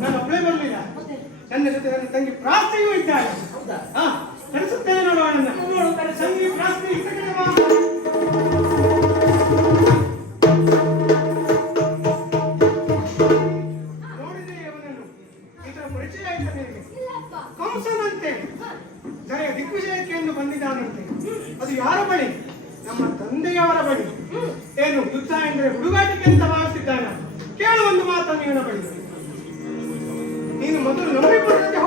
ನಾನು ಒಬ್ಬಳೇ ಬರಲಿಲ್ಲ ನನ್ನ ಜೊತೆ ನನ್ನ ತಂಗಿ ಪ್ರಾರ್ಥನೆಯೂ ಇದ್ದಾಳೆ. ಹೌದಾ? ಹಾ ಕಳಿಸುತ್ತೇನೆ ನೋಡು ಅವಳನ್ನ ನೋಡು. ತಂಗಿ ಪ್ರಾರ್ಥನೆ ಇದ್ದ ಕಡೆ. ನೋಡಿದೆ ಅವನನ್ನು. ಇದರ ಪರಿಚಯ ಆಯ್ತಾ ನಿನಗೆ ಕಂಸನಂತೆ. ಜಯ ದಿಗ್ವಿಜಯಕ್ಕೆ ಎಂದು ಬಂದಿದ್ದಾನಂತೆ. ಅದು ಯಾರ ಬಳಿ? ನಮ್ಮ ತಂದೆಯವರ ಬಳಿ. ಏನು ಯುದ್ಧ ಎಂದರೆ ಹುಡುಗಾಟಿಕೆ ಅಂತ ಭಾವಿಸಿದ್ದಾನ. ಕೇಳು ಒಂದು ಮಾತನ್ನು ಇವನ ಬಳಿ ನೀನು ಮೊದಲು ನಂಬಿಕೊಂಡ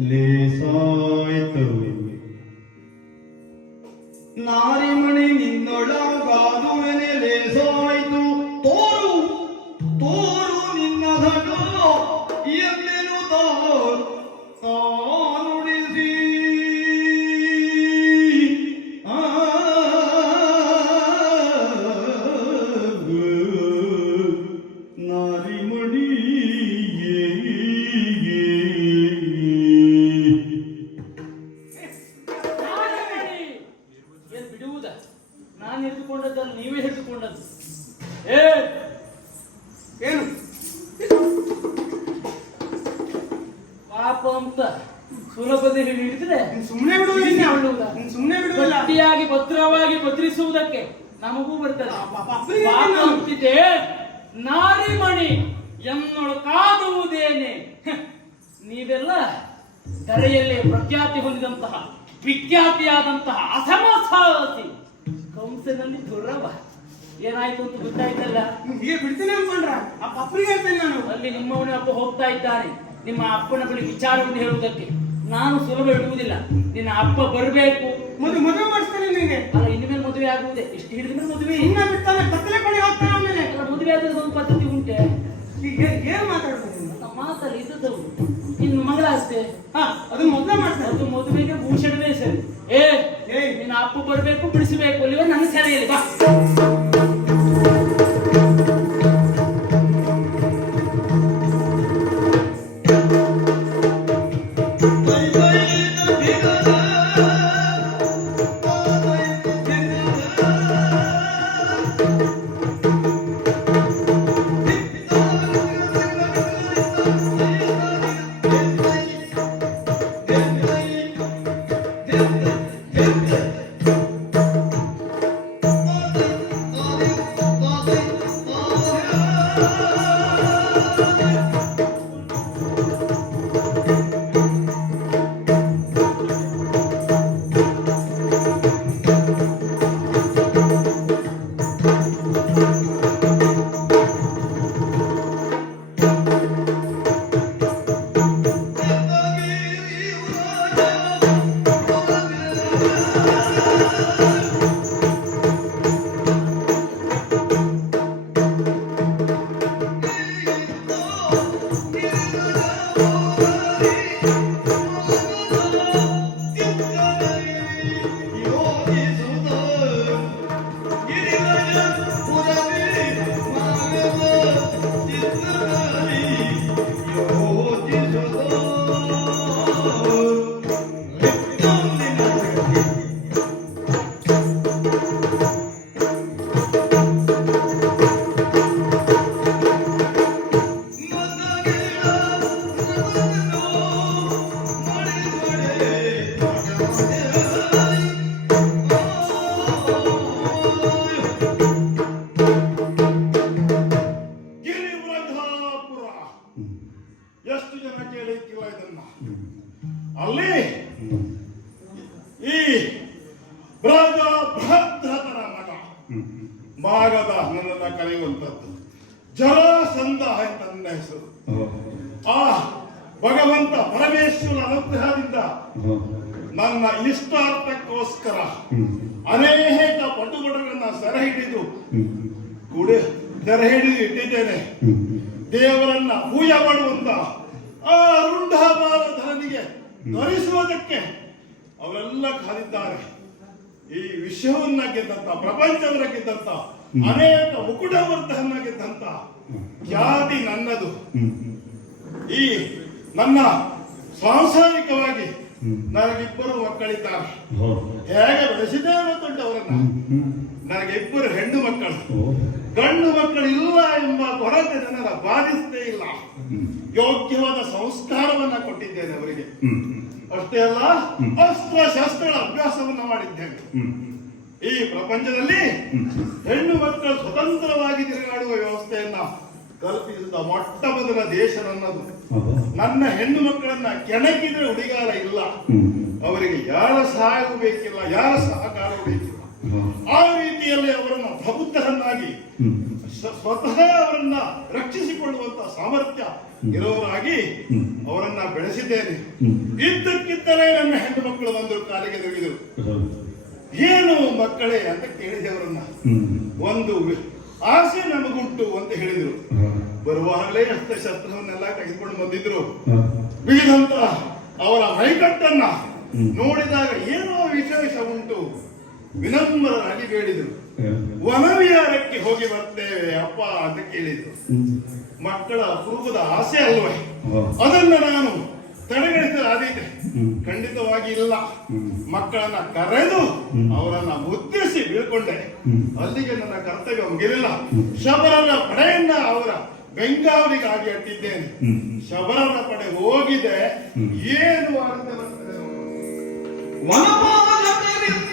ಲೇಸಾಯ್ತು ನಾರಿಮಣಿ ನಾನು ಹಿಡಿದುಕೊಂಡದ್ದನ್ನು ನೀವೇ ಹಿಡಿದುಕೊಂಡದ್ದು. ಏ! ಏನು? ಪಾಪ ಅಂತ ಸುಲಭದಲ್ಲಿ ಹಿಡಿದ್ರೆ ಸುಮ್ಮನೆ ಬಿಡುವುದಿಲ್ಲ ಸುಮ್ಮನೆ ನೀನ್ ಸುಮ್ನೆ ಬಿಡುವುದಿಲ್ಲ ಗಟ್ಟಿಯಾಗಿ ಭದ್ರವಾಗಿ ಭದ್ರಿಸುವುದಕ್ಕೆ ನಮಗೂ ಬರ್ತದೆ. ಪಾಪ? ಅಂತಿದೆ. ನಾರಿಮಣಿ ಎನ್ನೊಳು ಕಾದುವುದೇನೆ. ನೀವೆಲ್ಲ ಕರೆಯಲ್ಲೇ ಪ್ರಖ್ಯಾತಿ ಹೊಂದಿದಂತಹ ವಿಖ್ಯಾತಿಯಾದಂತಹ ಅಸಮಸಾಹಸಿ ಕಂಸನಲ್ಲಿ ದುರವ ಏನಾಯ್ತು ಅಂತ ಗೊತ್ತಾಯ್ತಲ್ಲ? ಹೀಗೆ ಬಿಡ್ತೀನಿ ಅನ್ಕೊಂಡ್ರ. ಆ ಪಪ್ಪರಿಗೆ ಹೇಳ್ತೇನೆ ನಾನು. ಅಲ್ಲಿ ನಿಮ್ಮವನ ಅಪ್ಪ ಹೋಗ್ತಾ ಇದ್ದಾನೆ ನಿಮ್ಮ ಅಪ್ಪನ ಬಳಿ ವಿಚಾರವನ್ನು ಹೇಳುವುದಕ್ಕೆ. ನಾನು ಸುಲಭ ಇಡುವುದಿಲ್ಲ ನಿನ್ನ ಅಪ್ಪ ಬರಬೇಕು. ಮದುವೆ ಮದುವೆ ಮಾಡಿಸ್ತೇನೆ ನಿನಗೆ. ಅಲ್ಲ ಇನ್ಮೇಲೆ ಮದುವೆ ಆಗುವುದೇ? ಇಷ್ಟು ಹಿಡಿದ ಮೇಲೆ ಮದುವೆ ಇನ್ನ ಬಿಡ್ತಾನೆ. ಕತ್ತಲೆ ಕಡೆ ಹೋಗ್ತಾನೆ ಆಮೇಲೆ. ಮದುವೆ ಆದ್ರೆ ಒಂದು ಪದ್ಧತಿ ಉಂಟೆ. ಈಗ ಏನ್? ನಮ್ಮ ಮಾತಲ್ಲಿ ಇದ್ದದ್ದು ಇನ್ನು ಮಗಳ ಅಷ್ಟೇ ಹಾ ಅದು ಮೊದಲೇ ಮಾಡ್ತಾರೆ. ಅದು ಮದುವೆಗೆ ಭೂಷಣವೇ ಸರಿ ಏ. ನಿನ್ನ ಅಪ್ಪು ಬರಬೇಕು ಬಿಡಿಸಬೇಕು ಇವ ನನ್ನ ಸರಿಯಲ್ಲಿ. ಬಾ. ದೇವರನ್ನ ಹೂಯ ಮಾಡುವಂತ ಆ ರುಂಡಾಬಾರ ಧನಿಗೆ ಧರಿಸುವುದಕ್ಕೆ ಅವರೆಲ್ಲ ಕಾದಿದ್ದಾರೆ. ಈ ವಿಶ್ವವನ್ನ ಗೆದ್ದಂತ ಪ್ರಪಂಚವನ್ನ ಗೆದ್ದಂತ ಅನೇಕ ಮುಕುಟವರ್ಧನ ಗೆದ್ದಂತ ಖ್ಯಾತಿ ನನ್ನದು. ಈ ನನ್ನ ಸಾಂಸಾರಿಕವಾಗಿ ನನಗಿಬ್ಬರು ಮಕ್ಕಳಿದ್ದಾರೆ. ಹೇಗೆ ಬೆಳೆಸಿದೆ ಗೊತ್ತುಂಟು ಅವರನ್ನ? ನನಗೆ ಇಬ್ಬರು ಹೆಣ್ಣು ಮಕ್ಕಳು. ಗಂಡು ಮಕ್ಕಳು ಇಲ್ಲ ಎಂಬ ಕೊರತೆ ಜನರ ಬಾಧಿಸದೇ ಇಲ್ಲ. ಯೋಗ್ಯವಾದ ಸಂಸ್ಕಾರವನ್ನ ಕೊಟ್ಟಿದ್ದೇನೆ ಅವರಿಗೆ. ಅಷ್ಟೇ ಅಲ್ಲ ಅಸ್ತ್ರ ಶಸ್ತ್ರಗಳ ಅಭ್ಯಾಸವನ್ನ ಮಾಡಿದ್ದೇನೆ. ಈ ಪ್ರಪಂಚದಲ್ಲಿ ಹೆಣ್ಣು ಮಕ್ಕಳು ಸ್ವತಂತ್ರವಾಗಿ ತಿರುಗಾಡುವ ವ್ಯವಸ್ಥೆಯನ್ನ ಕಲ್ಪಿಸಿದ ಮೊಟ್ಟ ಮೊದಲ ದೇಶ ನನ್ನದು. ನನ್ನ ಹೆಣ್ಣು ಮಕ್ಕಳನ್ನ ಕೆಣಕಿದ್ರೆ ಉಡಿಗಾರ ಇಲ್ಲ. ಅವರಿಗೆ ಯಾರ ಸಹಾಯವೂ ಬೇಕಿಲ್ಲ ಯಾರ ಸಹಕಾರವೂ ಬೇಕಿಲ್ಲ. ಆ ರೀತಿಯಲ್ಲಿ ಅವರನ್ನ ಪ್ರಬುದ್ಧರನ್ನಾಗಿ ಸ್ವತಃ ಅವರನ್ನ ರಕ್ಷಿಸಿಕೊಳ್ಳುವಂತ ಸಾಮರ್ಥ್ಯ ಇರೋರಾಗಿ ಅವರನ್ನ ಬೆಳೆಸಿದ್ದೇನೆ. ಇದ್ದಕ್ಕಿದ್ದರೆ ನನ್ನ ಹೆಣ್ಣು ಮಕ್ಕಳು ಬಂದರು ಕಾಲಿಗೆ ದುಡಿದರು ಏನು ಮಕ್ಕಳೇ ಅಂತ ಕೇಳಿದೆ ಅವರನ್ನ. ಒಂದು ಆಸೆ ನಮಗುಂಟು ಅಂತ ಹೇಳಿದ್ರು. ಬರುವಾಗಲೇ ಅಸ್ತ್ರಶಸ್ತ್ರವನ್ನೆಲ್ಲ ತೆಗೆದುಕೊಂಡು ಬಂದಿದ್ರು. ಬಿಗಿದಂತ ಅವರ ಮೈಕಟ್ಟನ್ನ ನೋಡಿದಾಗ ಏನೋ ವಿಶೇಷ ಉಂಟು. ವಿನಮ್ರರಾಗಿ ಬೇಡಿದರು ವನವಿಹಾರಕ್ಕೆ ಹೋಗಿ ಬರ್ತೇವೆ ಅಪ್ಪ ಅಂತ ಕೇಳಿದ್ರು. ಮಕ್ಕಳ ಅಪರೂಪದ ಆಸೆ ಅಲ್ವೇ? ಅದನ್ನ ನಾನು ತಡೆಗಣಿಸಲಾದೀತೆ ಖಂಡಿತವಾಗಿ ಇಲ್ಲ. ಮಕ್ಕಳನ್ನ ಕರೆದು ಅವರನ್ನ ಮುದ್ದಿಸಿ ಬೀಳ್ಕೊಂಡೆ. ಅಲ್ಲಿಗೆ ನನ್ನ ಕರ್ತವ್ಯ ಮುಗಿಲಿಲ್ಲ. ಶಬರರ ಪಡೆಯನ್ನ ಅವರ ಬೆಂಗಾವಲಿಗಾಗಿ ಅಟ್ಟಿದ್ದೇನೆ. ಶಬರರ ಪಡೆ ಹೋಗಿದೆ. ಏನು ಅಂತ ಬರ್ತದೆ?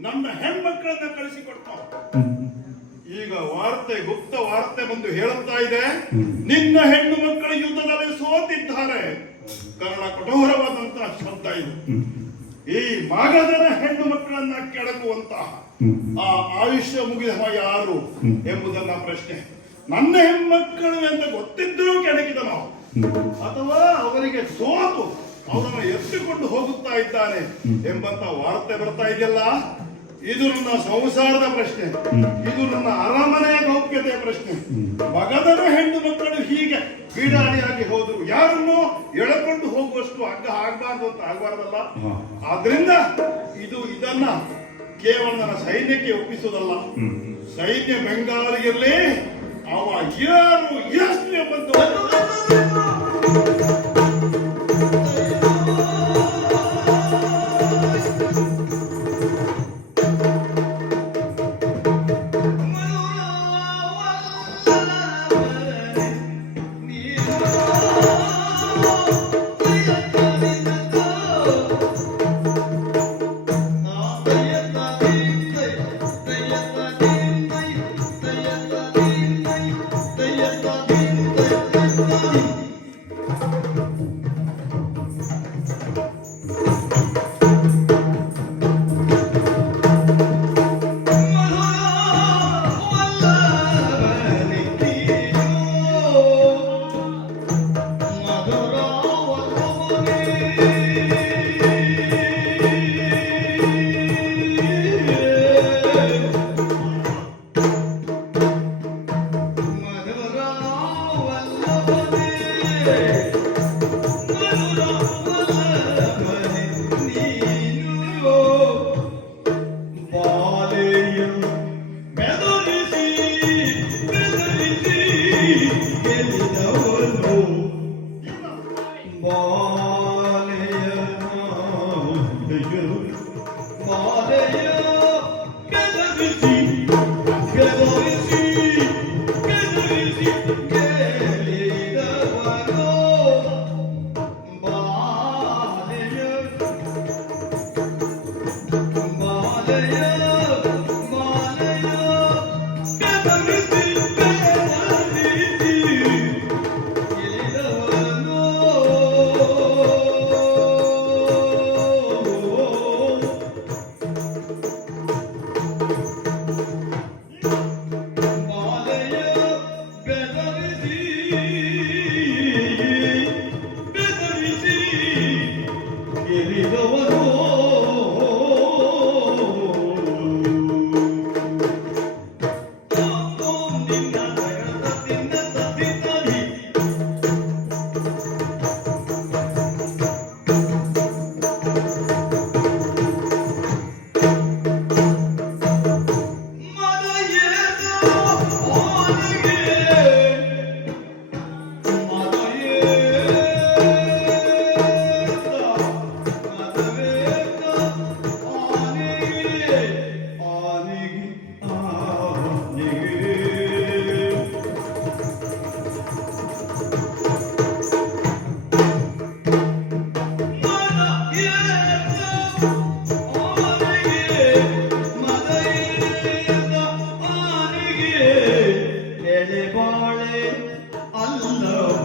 ನನ್ನ ಹೆಣ್ಮಕ್ಕಳನ್ನ ಕಳಿಸಿಕೊಡ್ತಾ ಈಗ ವಾರ್ತೆ ಗುಪ್ತ ವಾರ್ತೆ ಬಂದು ಹೇಳುತ್ತಾ ಇದೆ. ನಿನ್ನ ಹೆಣ್ಣು ಮಕ್ಕಳು ಯುದ್ಧದಲ್ಲಿ ಸೋತಿದ್ದಾರೆ. ಕಾರಣ ಕಠೋರವಾದಂತಹ ಶಬ್ದ ಇದು. ಈ ಮಾಗದನ ಹೆಣ್ಣು ಮಕ್ಕಳನ್ನ ಕೆಳಗುವಂತಹ ಆ ಆಯುಷ್ಯ ಮುಗಿದ ಯಾರು ಎಂಬುದನ್ನ ಪ್ರಶ್ನೆ. ನನ್ನ ಹೆಣ್ಮಕ್ಕಳು ಅಂತ ಗೊತ್ತಿದ್ದರೂ ನಾವು ಅಥವಾ ಅವರಿಗೆ ಸೋತು. ಅವರನ್ನು ಎತ್ತಿಕೊಂಡು ಹೋಗುತ್ತಾ ಇದ್ದಾನೆ ಎಂಬಂತ ವಾರ್ತೆ ಬರ್ತಾ ಇದೆಯಲ್ಲ? ಇದು ನನ್ನ ಸಂಸಾರದ ಪ್ರಶ್ನೆ. ಇದು ನನ್ನ ಅರಮನೆಯ ಗೌಪ್ಯತೆಯ ಪ್ರಶ್ನೆ. ಮಗದನು ಹೆಣ್ಣು ಮಕ್ಕಳು ಹೀಗೆ ಬೀಡಾಡಿಯಾಗಿ ಹೋದ್ರು. ಯಾರನ್ನು ಎಳಕೊಂಡು ಹೋಗುವಷ್ಟು ಅಗ್ಗ ಆಗ್ಬಾರ್ದು ಅಂತ ಆಗ್ಬಾರ್ದಲ್ಲ? ಆದ್ರಿಂದ ಇದು ಇದನ್ನ ಕೇವಲ ನನ್ನ ಸೈನ್ಯಕ್ಕೆ ಒಪ್ಪಿಸೋದಲ್ಲ ಸೈನ್ಯ ಬೆಂಗಾವಲಿಗಿರಲಿ ಅವ ಯಾರು ಎಷ್ಟು ಎಂಬಂತ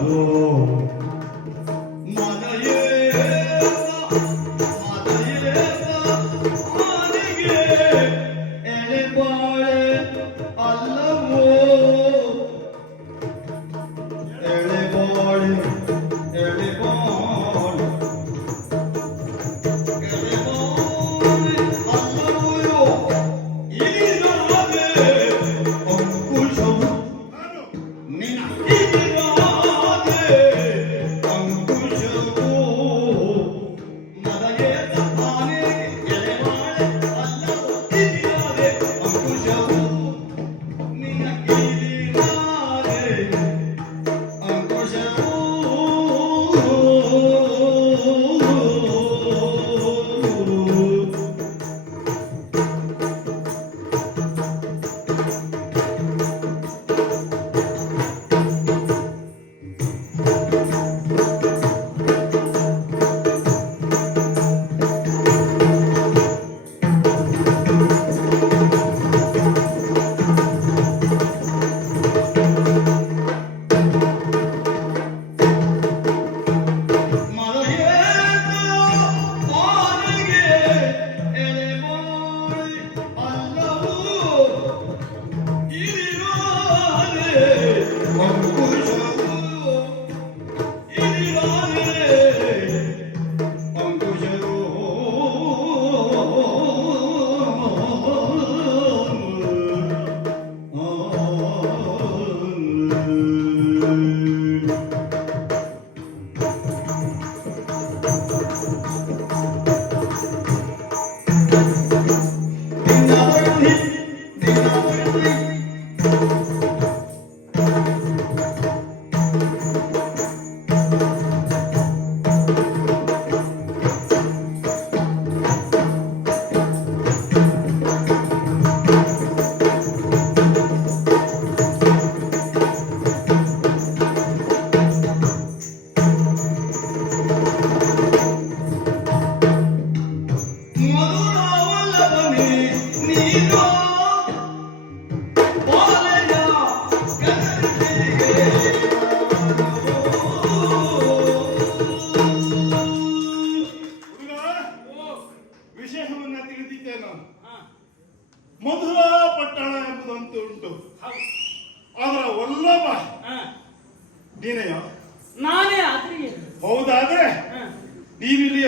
Senhor.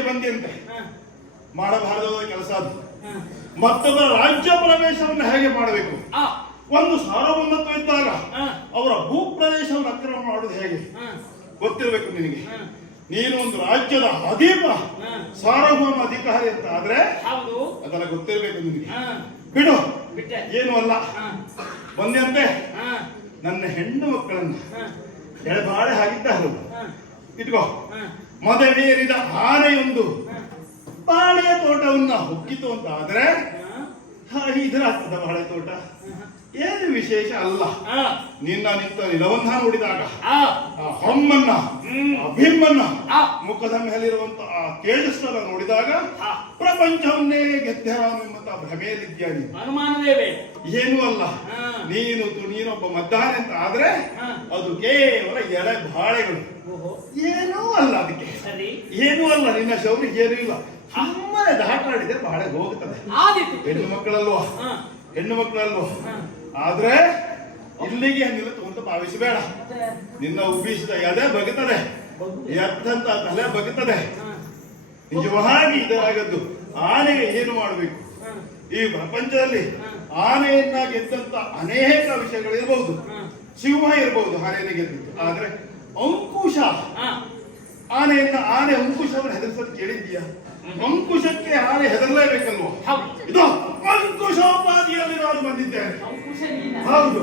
ಇಲ್ಲಿಗೆ ಬಂದಿಯಂತೆ ಹಾ. ಮಾಡಬಾರದಾದ ಕೆಲಸ ಅದು. ಮತ್ತೊಬ್ಬರ ರಾಜ್ಯ ಪ್ರವೇಶವನ್ನು ಹೇಗೆ ಮಾಡಬೇಕು? ಆ. ಒಂದು ಸಾರ್ವಭೌಮತ್ವ ಇದ್ದಾಗ ಅವರ ಭೂ ಪ್ರದೇಶವನ್ನು ಅಕ್ರಮ ಮಾಡೋದು ಹೇಗೆ? ಗೊತ್ತಿರಬೇಕು ನಿನಗೆ. ನೀನು ಒಂದು ರಾಜ್ಯದ ಅಧೀಪ ಹಾ. ಸಾರ್ವಭೌಮ ಅಧಿಕಾರಿ ಅಂತ ಆದ್ರೆ ಅದನ್ನ ಅದೆಲ್ಲ ಗೊತ್ತಿರಬೇಕು ನಿನಗೆ. ಹಾ. ಬಿಡು. ಏನು ಅಲ್ಲ. ಬಂದಂತೆ ಹಾ. ನನ್ನ ಹೆಣ್ಣು ಮಕ್ಕಳನ್ನ ಎಳಬಾಳೆ ಹಾಕಿದ್ದ ಹಾಗಿದ್ದಾರೆ ಹಾ. ಇಟ್ಕೋ. ಮದವೇರಿದ ಆನೆಯೊಂದು ಬಾಳೆಯ ತೋಟವನ್ನ ಹೊಕ್ಕಿತು ಅಂತ ಆದ್ರೆ ಇದರ ಆಗ್ತದ ಬಾಳೆ ತೋಟ. ಏನು ವಿಶೇಷ ಅಲ್ಲ? ನಿನ್ನ ನಿಂತ ನಿಲವನ್ನ ನೋಡಿದಾಗ ಆ. ಹೊಮ್ಮನ್ನ ಹ್ಮ್. ಆ ಭೀಮನ್ನ. ಮುಖದ ಮೇಲಿರುವಂತ ಆ ತೇಜಸ್ಸನ್ನ ನೋಡಿದಾಗ. ಪ್ರಪಂಚವನ್ನೇ ಗೆದ್ದೆಂಬಂತ ಭ್ರಮೆಯಲ್ಲಿದ್ಯಾ ನೀನು ಅನುಮಾನವೇ ಏನು ಅಲ್ಲ. ನೀನು ನೀನೊಬ್ಬ ಮದ್ದಾನೆ ಅಂತ ಆದ್ರೆ ಅದು ಕೇವಲ ಎಳೆ ಬಾಳೆಗಳು. ಏನೂ ಅಲ್ಲ ಅದಕ್ಕೆ. ಏನೂ ಅಲ್ಲ ನಿನ್ನ ಶೌರ್ಯ ಏನೂ ಇಲ್ಲ. ಸುಮ್ಮನೆ ದಾಟಾಡಿದ್ರೆ ಬಾಳೆ ಹೋಗುತ್ತದೆ ಹೆಣ್ಣು ಮಕ್ಕಳಲ್ವಾ? ಹೆಣ್ಣು ಮಕ್ಕಳಲ್ವಾ? ಆದ್ರೆ ಇಲ್ಲಿಗೆ ನಿಲ್ಲಿತು ಅಂತ ಭಾವಿಸಬೇಡ. ನಿನ್ನ ಉಬ್ಬಿಸಿದ ಎದೆ ಬಗುತ್ತದೆ ಎತ್ತಂತ ತಲೆ ಬಗುತ್ತದೆ ನಿಜವಾಗಿ ಇದರಾಗದ್ದು ಆನೆಗೆ ಏನು ಮಾಡಬೇಕು? ಈ ಪ್ರಪಂಚದಲ್ಲಿ. ಆನೆಯನ್ನ ಗೆದ್ದಂತ ಅನೇಕ ವಿಷಯಗಳು ಇರಬಹುದು ಸಿಂಹ ಇರಬಹುದು ಆನೆಯನ್ನು ಗೆದ್ದಿದ್ದು ಆದ್ರೆ ಅಂಕುಶ ಆನೆಯನ್ನ ಆನೆ ಅಂಕುಶವನ್ನು ಹೆದರ್ಸೋದು ಕೇಳಿದ್ದೀಯಾ? ಅಂಕುಶಕ್ಕೆ ಆನೆ ಹೆದರಲೇಬೇಕಲ್ವ? ಹೌದು. ಇದು ಅಂಕುಶೋಪಾದಿಯಲ್ಲಿ ನಾನು ಬಂದಿದ್ದೇನೆ. ಅಂಕುಶ ನೀನ ಹೌದು